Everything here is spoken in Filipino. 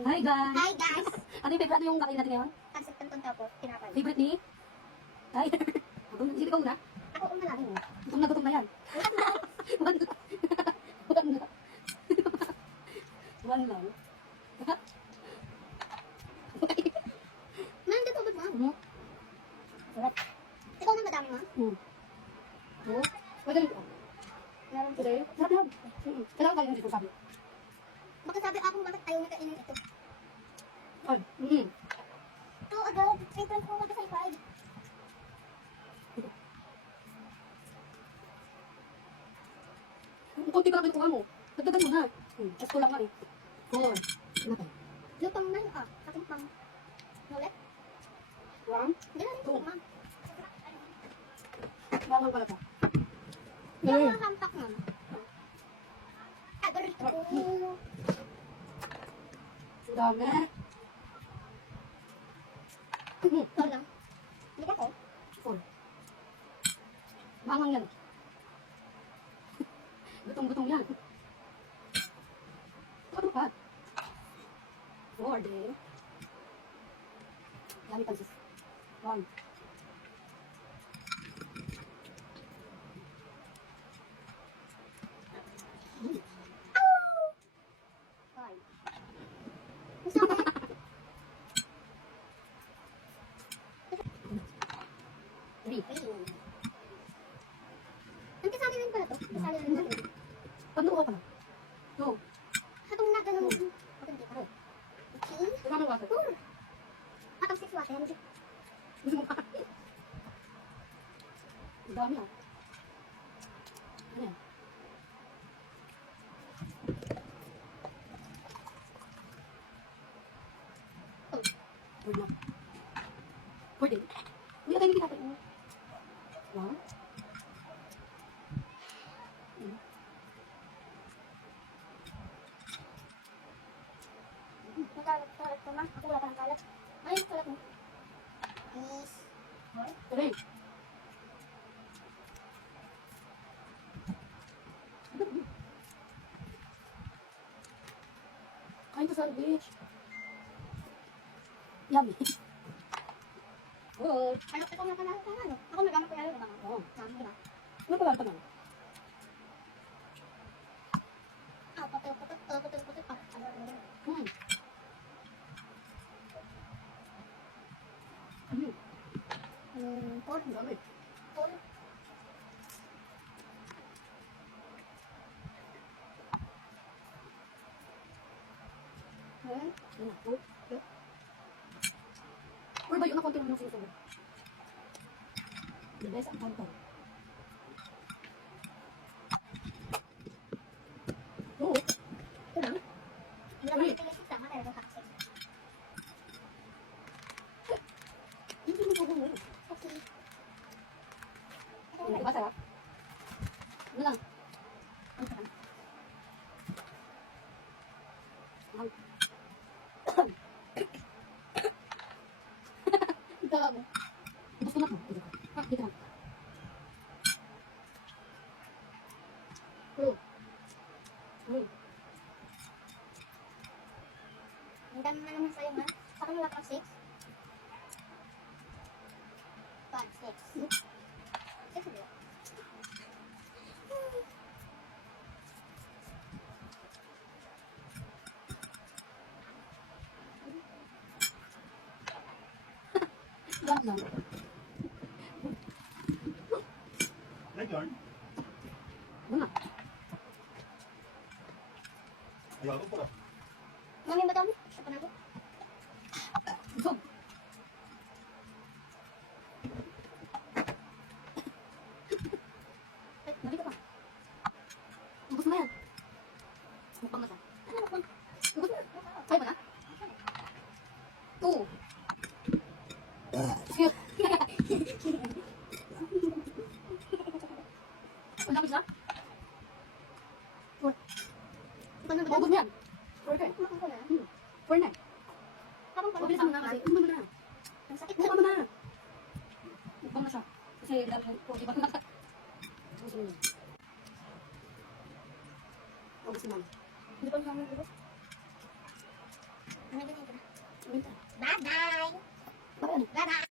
Hi guys! Hi guys! Ano yung favorite? Ano yung kakain natin ngayon? Pansip kanton po, tinapay. Favorite ni? Hi! Sige ikaw na. Ako una lang. Gutom na gutom na yan. One lang. One lang. One lang. Nandito ubod mo. Ano? Sarap. Ikaw na madami mo. Oo. Pwede rin ito. Meron Pwede rin. Sarap yan. Kailangan kayo dito sabi. Baka sabi ako bakit ayaw niya kainin ito. Ay. Ito agad. Favorite ko wag sa ipag. Kunti pa lang kinukuha mo. Dagdagan mo na. Gusto lang nga eh. Oo. Ano pa? Lupang na yun. Aking pang. Ulit. One. Hindi na rin ito, ma'am. Bawal pala pa. Hindi ako nakahampak, ma'am. Agad. Dami. Ito lang. Hindi ka ko. Full. Bangang yan. Gutong-gutong yan. Ano pa? Order. Yummy pansis. One. Five. Gusto mo? Three. Ang kasali rin pala to. Kasali rin pala to. Panuha ka na. Two. Hatong na ganun. Okay, hindi pa. Okay. Tumama water. Hatong 6 water. Gusto mo pa? Ang dami ah. Ano yan? Word na. Word din. Hindi ka tayo hindi natin. One. Kalat ko ma. Ako wala pa ng kalat. Ay, kalat mo. Yes. Three. Kain ka sa beach. Yummy. Oo. Ano, ikaw nga pala ka ano? Ako nagamit ko yun. Oo. Saan mo na? Ano pala ito na? Ah, patil. Ah, ano. Four. Ang dami. Four. Ano? Four. Or ba yun na konti mo ng sinusunod? The best ang kanto. Oo. Ito lang. Hindi naman ito yung six. Meron kang kakasix. Hindi mo po mo. Okay. Di ba sarap? Ano lang? Ano ka? Ito mo. Gusto na ko. Dito na. Ang dami na naman sa'yo, ma. Saka wala kang six. 5, 6. 6 ulit. Lahat lang. Like yarn? Ano na? Ayaw ko pala. Mami, ba tawag? Siya pa na ako. Busog. Ay, nalito ka. Ubus na yan. Mukbang na siya. Ano ako? Ubus na. Kaya ba na? Two. Ang dami siya? Four. Ikaw na ba Maubos tawag? mo yan. Four ka eh. Kumakan ko na. Four na eh. Habang pala. Mabilis mo na kasi. Umban mo na. Ang sakit Mukbang mo na. na. Mukbang na siya. Kasi dami yung pogi pa na. Ubus mo na. Ubus mo na. Hindi pa siya mo ubos. Bye-bye. Bye-bye. Bye-bye ano? Bye-bye.